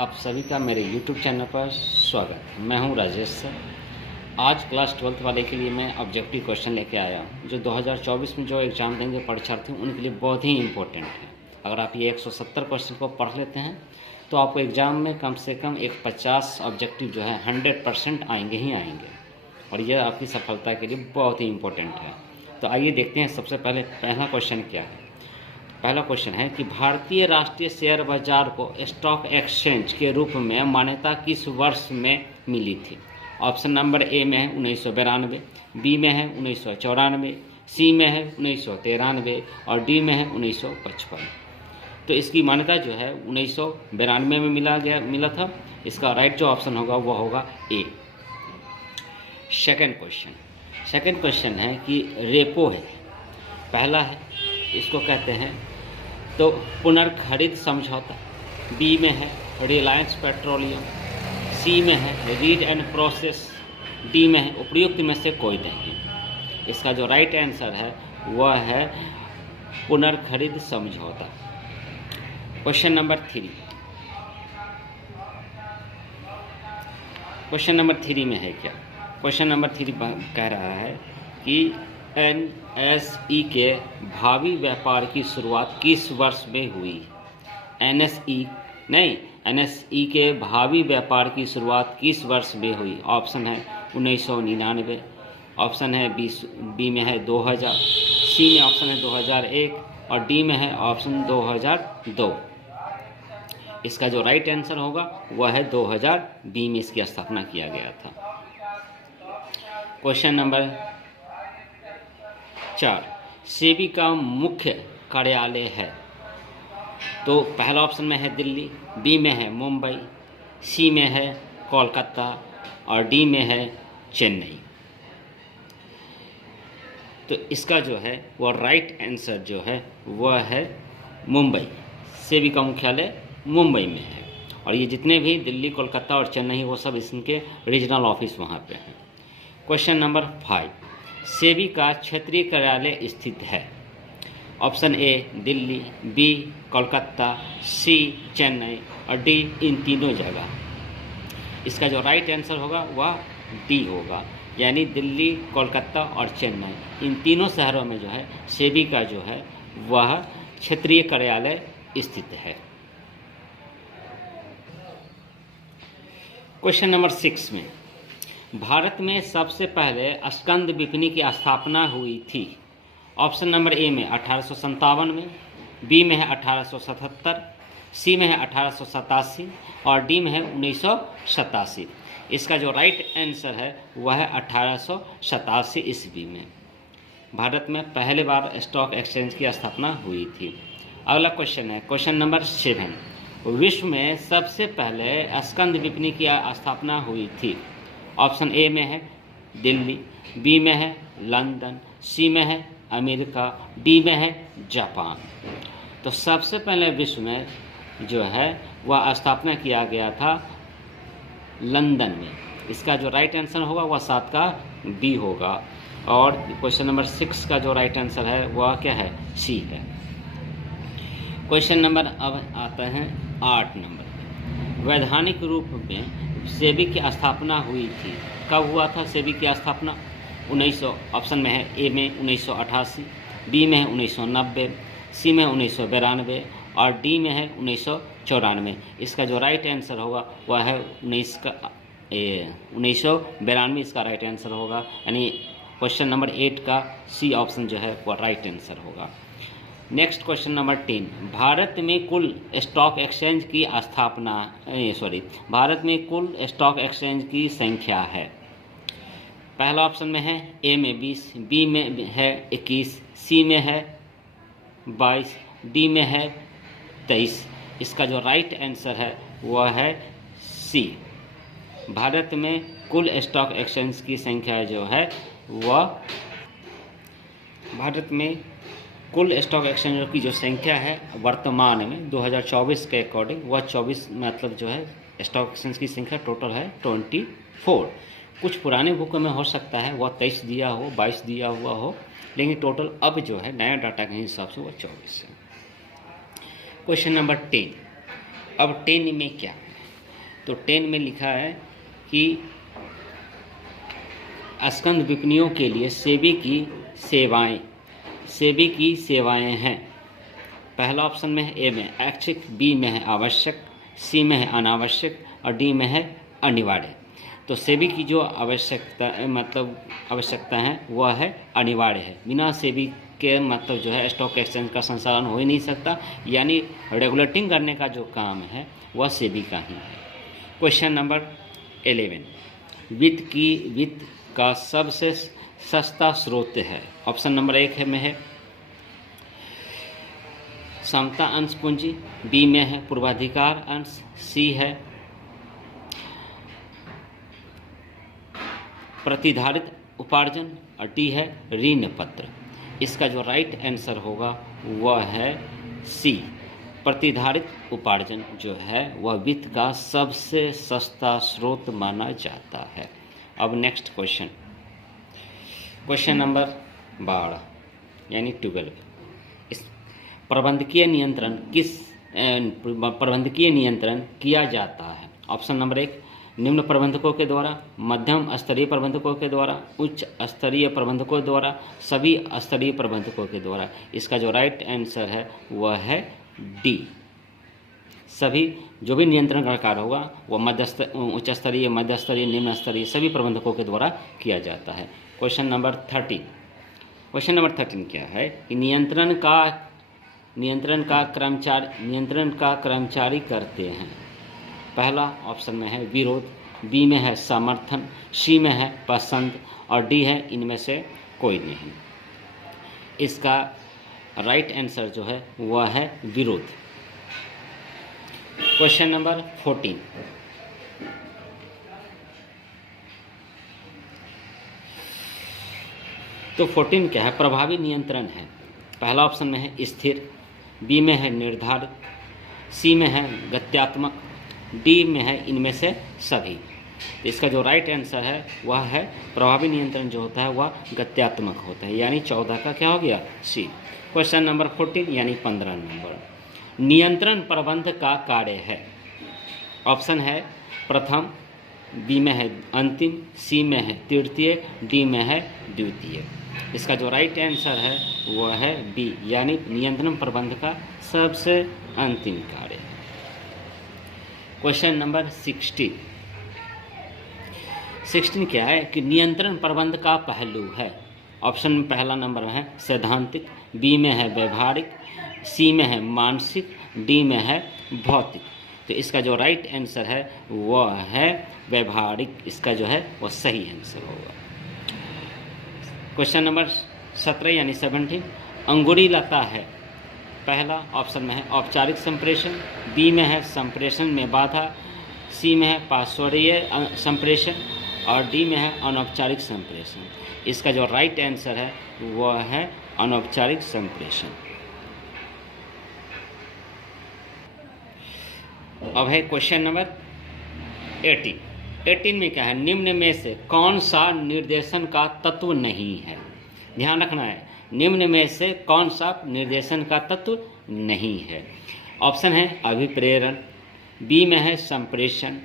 आप सभी का मेरे YouTube चैनल पर स्वागत है। मैं हूं राजेश सर। आज क्लास 12th वाले के लिए मैं ऑब्जेक्टिव क्वेश्चन लेके आया हूं, जो 2024 में जो एग्ज़ाम देंगे परीक्षार्थी उनके लिए बहुत ही इम्पोर्टेंट है। अगर आप ये 170 क्वेश्चन को पढ़ लेते हैं तो आपको एग्ज़ाम में कम से कम एक 50 ऑब्जेक्टिव जो है 100% आएंगे ही आएंगे, और यह आपकी सफलता के लिए बहुत ही इम्पोर्टेंट है। तो आइए देखते हैं सबसे पहले पहला क्वेश्चन क्या है। पहला क्वेश्चन है कि भारतीय राष्ट्रीय शेयर बाजार को स्टॉक एक्सचेंज के रूप में मान्यता किस वर्ष में मिली थी। ऑप्शन नंबर ए में है 1992, बी में है 1994, सी में है 1993 और डी में है 1955। तो इसकी मान्यता जो है 1992 में मिला था। इसका राइट जो ऑप्शन होगा वो होगा ए। सेकंड क्वेश्चन है कि रेपो है, पहला है, इसको कहते हैं तो पुनर्खरीद समझौता, बी में है रिलायंस पेट्रोलियम, सी में है रीड एंड प्रोसेस, डी में है उपयुक्त में से कोई नहीं। इसका जो राइट आंसर है वह है पुनर्खरीद समझौता। क्वेश्चन नंबर 3 में है क्या। क्वेश्चन नंबर 3 कह रहा है कि एनएसई के भावी व्यापार की शुरुआत किस वर्ष में हुई। एनएसई के भावी व्यापार की शुरुआत किस वर्ष में हुई। ऑप्शन है 1999, ऑप्शन है बी में है 2000, सी में ऑप्शन है 2001 और डी में है ऑप्शन 2002। इसका जो राइट आंसर होगा वह है 2000 में इसकी स्थापना किया गया था। क्वेश्चन नंबर 4, सेबी का मुख्य कार्यालय है। तो पहला ऑप्शन में है दिल्ली, बी में है मुंबई, सी में है कोलकाता और डी में है चेन्नई। तो इसका जो है वो राइट आंसर जो है वह है मुंबई। सेबी का मुख्यालय मुंबई में है, और ये जितने भी दिल्ली, कोलकाता और चेन्नई वो सब इनके रीजनल ऑफिस वहाँ पे हैं। क्वेश्चन नंबर 5, सेबी का क्षेत्रीय कार्यालय स्थित है। Option A Delhi, B Kolkata, C Chennai और डी इन तीनों जगह। इसका जो राइट आंसर होगा वह डी होगा, यानी दिल्ली, कोलकाता और चेन्नई इन तीनों शहरों में जो है सेबी का जो है वह क्षेत्रीय कार्यालय स्थित है। क्वेश्चन नंबर 6 में भारत में सबसे पहले स्कंद विपणि की स्थापना हुई थी। ऑप्शन नंबर ए में 1857 में, बी में है 1877, सी में है 1887 और डी में है 1987। इसका जो राइट आंसर है वह है 1887 ईस्वी में भारत में पहले बार स्टॉक एक्सचेंज की स्थापना हुई थी। अगला क्वेश्चन है क्वेश्चन नंबर 7, विश्व में सबसे पहले स्कंद विपणि की स्थापना हुई थी। ऑप्शन ए में है दिल्ली, बी में है लंदन, सी में है अमेरिका, डी में है जापान। तो सबसे पहले विश्व में जो है वह स्थापना किया गया था लंदन में। इसका जो राइट आंसर होगा वह 7 का बी होगा, और क्वेश्चन नंबर 6 का जो राइट आंसर है वह क्या है, सी है। क्वेश्चन नंबर अब आता है 8 नंबर। वैधानिक रूप में सेबी की स्थापना हुई थी। कब हुआ था सेबी की स्थापना। 1900, ऑप्शन में है ए में 1988, बी में है 1990, सी में 1992 और डी में है 1994। इसका जो राइट आंसर होगा वह है 1992 इसका राइट आंसर होगा, यानी क्वेश्चन नंबर 8 का सी ऑप्शन जो है वह राइट आंसर होगा। नेक्स्ट क्वेश्चन नंबर 10, भारत में कुल स्टॉक एक्सचेंज की भारत में कुल स्टॉक एक्सचेंज की संख्या है। पहला ऑप्शन में है ए में 20, बी में है 21, सी में है 22, डी में है 23। इसका जो राइट आंसर है वह है सी। भारत में कुल स्टॉक एक्सचेंज की संख्या जो है वह भारत में कुल स्टॉक एक्सचेंजों की जो संख्या है वर्तमान में 2024 के अकॉर्डिंग वह 24, मतलब जो है स्टॉक एक्सचेंज की संख्या टोटल है 24। कुछ पुराने बुक में हो सकता है वह 23 दिया हो, 22 दिया हुआ हो, लेकिन टोटल अब जो है नया डाटा के हिसाब से वह 24 है। क्वेश्चन नंबर 10, अब 10 में क्या है। तो 10 में लिखा है कि स्कंद विपणियों के लिए सेबी की सेवाएं हैं। पहला ऑप्शन में है ए में ऐच्छिक, बी में है आवश्यक, सी में है अनावश्यक और डी में है अनिवार्य। तो सेबी की जो आवश्यकता है वह है अनिवार्य है। बिना सेबी के जो है स्टॉक एक्सचेंज का संचालन हो ही नहीं सकता, यानी रेगुलेटिंग करने का जो काम है वह सेबी का ही है। क्वेश्चन नंबर 11, वित्त का सबसे सस्ता स्रोत है। ऑप्शन नंबर 1 में है समता अंश पूंजी, बी में है पूर्वाधिकार अंश, सी है प्रतिधारित उपार्जन और डी है ऋण पत्र। इसका जो राइट आंसर होगा वह है सी, प्रतिधारित उपार्जन जो है वह वित्त का सबसे सस्ता स्रोत माना जाता है। अब नेक्स्ट क्वेश्चन नंबर 12 यानी 12, इस प्रबंधकीय नियंत्रण किया जाता है। ऑप्शन नंबर 1 निम्न प्रबंधकों के द्वारा, मध्यम स्तरीय प्रबंधकों के द्वारा, उच्च स्तरीय प्रबंधकों द्वारा, सभी स्तरीय प्रबंधकों के द्वारा। इसका जो राइट आंसर है वह है डी, सभी जो भी नियंत्रण का कार्य होगा वह उच्च स्तरीय, मध्य स्तरीय, निम्न स्तरीय सभी प्रबंधकों के द्वारा किया जाता है। क्वेश्चन नंबर 13 क्या है कि नियंत्रण का कर्मचारी करते हैं। पहला ऑप्शन में है विरोध, बी में है समर्थन, सी में है पसंद और डी है इनमें से कोई नहीं। इसका राइट आंसर जो है वह है विरोध। क्वेश्चन नंबर 14, तो 14 क्या है? प्रभावी नियंत्रण है। पहला ऑप्शन में है स्थिर, बी में है निर्धारित, सी में है गत्यात्मक, डी में है इनमें से सभी। तो इसका जो राइट आंसर है वह है प्रभावी नियंत्रण जो होता है वह गत्यात्मक होता है, यानी 14 का क्या हो गया? सी। क्वेश्चन नंबर 14 यानी 15 नंबर, नियंत्रण प्रबंध का कार्य है। ऑप्शन है प्रथम, बी में है अंतिम, सी में है तृतीय, डी में है द्वितीय। इसका जो राइट आंसर है वह है बी, यानी नियंत्रण प्रबंध का सबसे अंतिम कार्य। क्वेश्चन नंबर 16 क्या है कि नियंत्रण प्रबंध का पहलू है। ऑप्शन में पहला नंबर है सैद्धांतिक, बी में है व्यवहारिक, सी में है मानसिक, डी में है भौतिक। तो इसका जो राइट आंसर है वह है व्यवहारिक, इसका जो है वह सही आंसर होगा। क्वेश्चन नंबर 17 यानी 17, अंगुरी लता है। पहला ऑप्शन में है औपचारिक संप्रेषण, बी में है संप्रेषण में बाधा, सी में है पार्श्वीय संप्रेषण और डी में है अनौपचारिक संप्रेषण। इसका जो राइट आंसर है वह है अनौपचारिक संप्रेषण। अब है क्वेश्चन नंबर 18 में क्या है? निम्न में से कौन सा निर्देशन का तत्व नहीं है? ध्यान रखना है, निम्न में से कौन सा निर्देशन का तत्व नहीं है? ऑप्शन है अभिप्रेरण, बी में है संप्रेषण,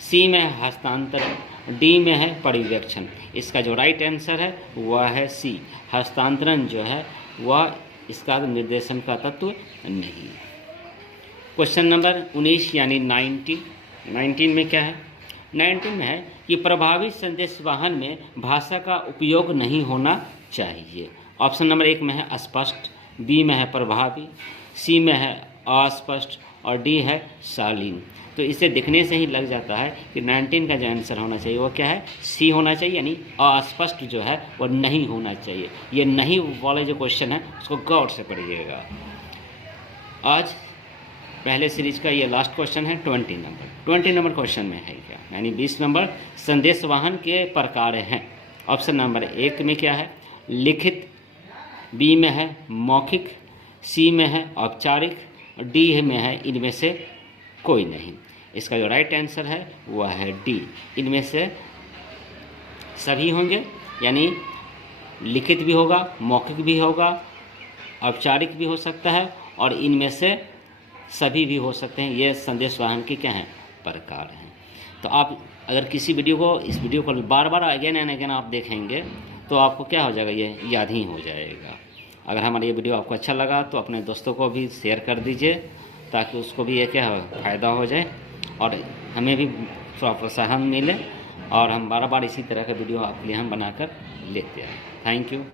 सी में है हस्तांतरण, डी में है परिवेक्षण। इसका जो राइट आंसर है वह है सी, हस्तांतरण जो है वह इसका निर्देशन का तत्व नहीं है। क्वेश्चन नंबर 19 यानी 19 में क्या है? 19 में है कि प्रभावी संदेश वाहन में भाषा का उपयोग नहीं होना चाहिए। ऑप्शन नंबर 1 में है अस्पष्ट, बी में है प्रभावी, सी में है अस्पष्ट और डी है शालीन। तो इसे दिखने से ही लग जाता है कि 19 का जो आंसर होना चाहिए वो क्या है? सी होना चाहिए, यानी अस्पष्ट जो है वो नहीं होना चाहिए। ये नहीं वाले जो क्वेश्चन है उसको गौर से पढ़िएगा। आज पहले सीरीज का ये लास्ट क्वेश्चन है 20 नंबर क्वेश्चन में है क्या? यानी 20 नंबर संदेश वाहन के प्रकार हैं। ऑप्शन नंबर 1 में क्या है? लिखित, बी में है मौखिक, सी में है औपचारिक, डी में है इनमें से कोई नहीं। इसका जो राइट आंसर है वह है डी, इनमें से सभी होंगे, यानी लिखित भी होगा, मौखिक भी होगा, औपचारिक भी हो सकता है और इनमें से सभी भी हो सकते हैं। ये संदेश वाहन के क्या हैं? प्रकार हैं। तो आप अगर किसी वीडियो को, इस वीडियो को बार बार अगेन एंड अगेन आप देखेंगे तो आपको क्या हो जाएगा, ये याद ही हो जाएगा। अगर हमारा ये वीडियो आपको अच्छा लगा तो अपने दोस्तों को भी शेयर कर दीजिए, ताकि उसको भी ये क्या फ़ायदा हो जाए और हमें भी थोड़ा प्रोत्साहन मिले, और हम बार बार इसी तरह का वीडियो आपके लिए हम बनाकर लेते हैं। Thank you.